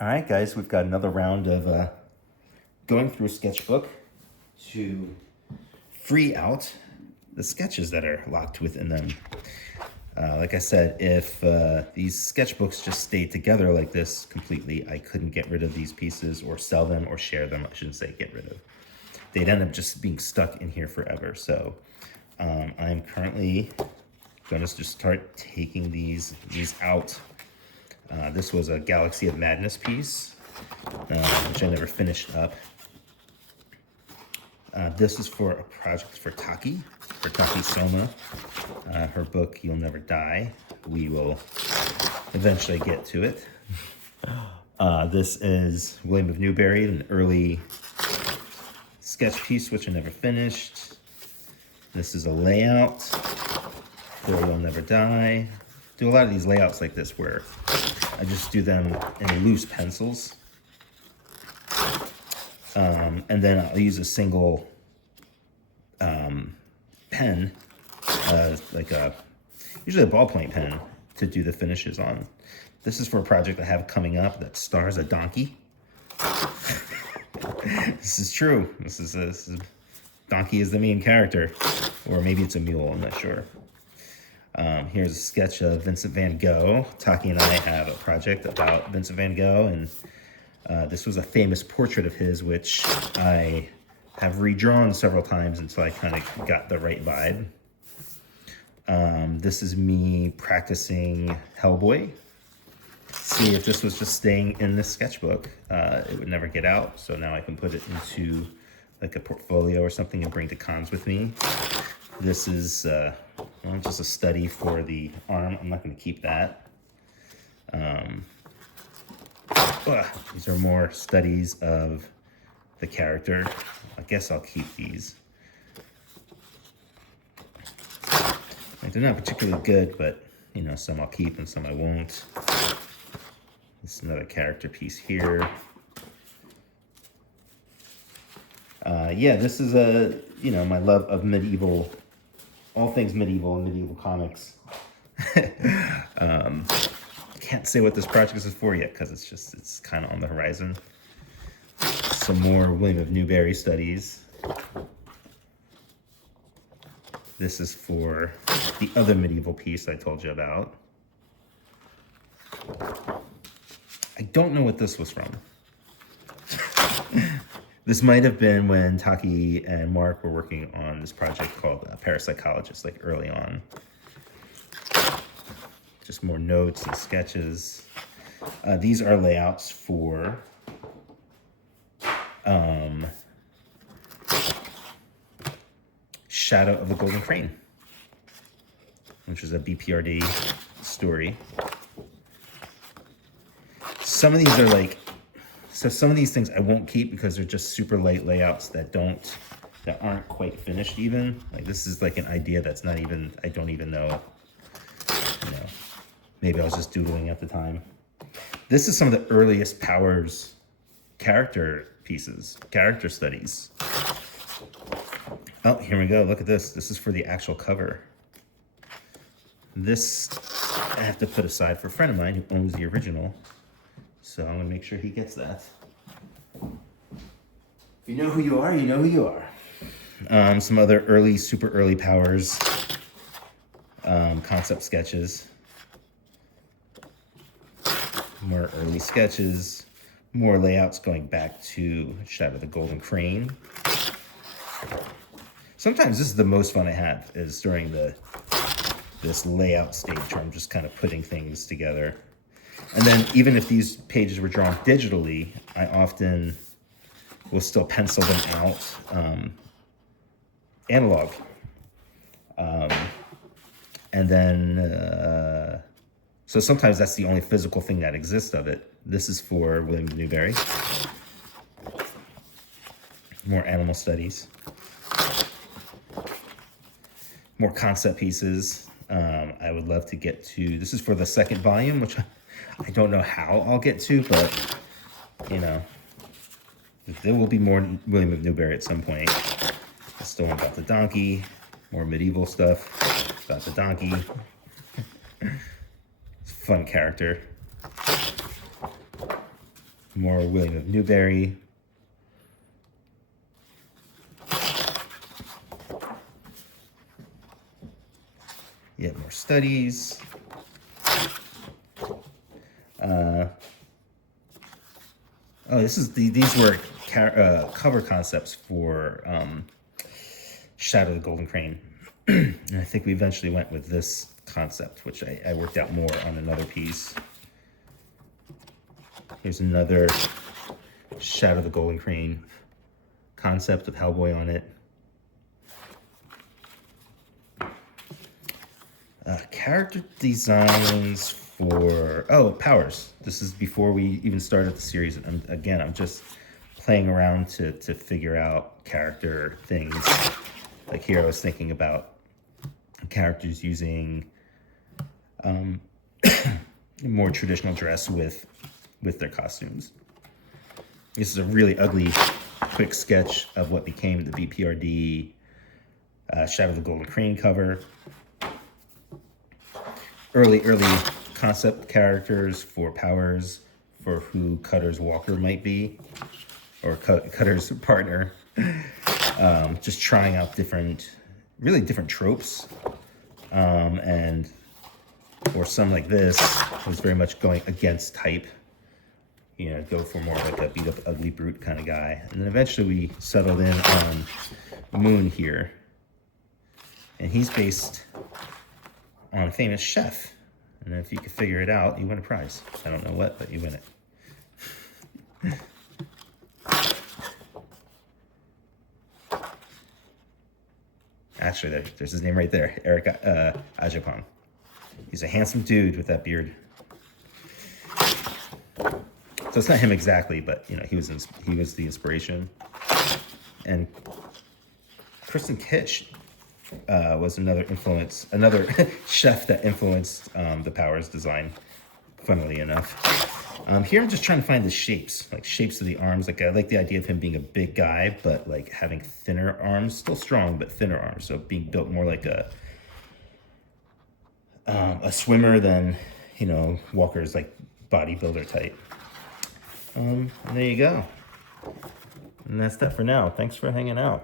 All right, guys, we've got another round of going through Sketchbook to free out the sketches that are locked within them. Like I said, if these sketchbooks just stayed together like this completely, I couldn't get rid of these pieces or sell them or share them. I shouldn't say get rid of. They'd end up just being stuck in here forever. So I'm currently going to just start taking these out. This was a Galaxy of Madness piece, which I never finished up. This is for a project for Taki Soma. Her book, You'll Never Die. We will eventually get to it. This is William of Newbury, an early sketch piece, which I never finished. This is a layout for You'll Never Die. Do a lot of these layouts like this where I just do them in loose pencils. And then I'll use a single pen, usually a ballpoint pen, to do the finishes on. This is for a project I have coming up that stars a donkey. This is true. This is donkey is the main character, or maybe it's a mule, I'm not sure. Here's a sketch of Vincent van Gogh. Taki and I have a project about Vincent van Gogh, and this was a famous portrait of his, which I have redrawn several times until I kind of got the right vibe. This is me practicing Hellboy. See, if this was just staying in this sketchbook, it would never get out. So now I can put it into like a portfolio or something and bring to cons with me. This is just a study for the arm. I'm not going to keep that. These are more studies of the character. I guess I'll keep these. Like, they're not particularly good, but you know, some I'll keep and some I won't. This is another character piece here. Yeah, this is my love of medieval, all things medieval and medieval comics. Can't say what this project is for yet because it's kind of on the horizon. Some more William of Newbury studies. This is for the other medieval piece I told you about. I don't know what this was from. This might have been when Taki and Mark were working on this project called Parapsychologist, like early on. Just more notes and sketches. These are layouts for Shadow of the Golden Crane, which is a BPRD story. Some of these are some of these things I won't keep because they're just super light layouts that aren't quite finished even. Like, this is like an idea that's not even, I don't even know, maybe I was just doodling at the time. This is some of the earliest Powers character pieces, character studies. Oh, here we go. Look at this. This is for the actual cover. This I have to put aside for a friend of mine who owns the original. So I'm going to make sure he gets that. If you know who you are, you know who you are. Some other super early Powers concept sketches. More early sketches. More layouts going back to Shadow of the Golden Crane. Sometimes this is the most fun I have, is during this layout stage where I'm just kind of putting things together. And then even if these pages were drawn digitally, I often will still pencil them out analog. And then, so sometimes that's the only physical thing that exists of it. This is for William of Newbury. More animal studies. More concept pieces. I would love to get to, this is for the second volume, which I don't know how I'll get to, but, there will be more William of Newbury at some point. I still want about the donkey, more medieval stuff about the donkey. Fun character. more William of Newbury. Yet more studies. Oh, these were cover concepts for Shadow of the Golden Crane. And I think we eventually went with this concept, which I worked out more on another piece. Here's another Shadow of the Golden Crane concept with Hellboy on it. Character designs for, powers. This is before we even started the series. And again, I'm just playing around to figure out character things. Like here I was thinking about characters using more traditional dress with their costumes. This is a really ugly, quick sketch of what became the BPRD Shadow of the Golden Crane cover. Early concept characters for powers, for who Cutter's Walker might be, or Cutter's partner. Just trying out really different tropes. And for some like this, was very much going against type. You know, go for more like a beat up ugly brute kind of guy. And then eventually we settled in on Moon here. And he's based on a famous chef. And if you can figure it out, you win a prize. I don't know what, but you win it. Actually, there's his name right there, Eric Ajapong. He's a handsome dude with that beard. So it's not him exactly, but you know, he was the inspiration. And Kristen Kitsch was another chef that influenced the Powers design, funnily enough. Here I'm just trying to find the shapes of the arms. Like I like the idea of him being a big guy, but like having thinner arms, still strong, but thinner arms. So being built more like a swimmer than, you know, Walker's like bodybuilder type. And there you go. And that's that for now. Thanks for hanging out.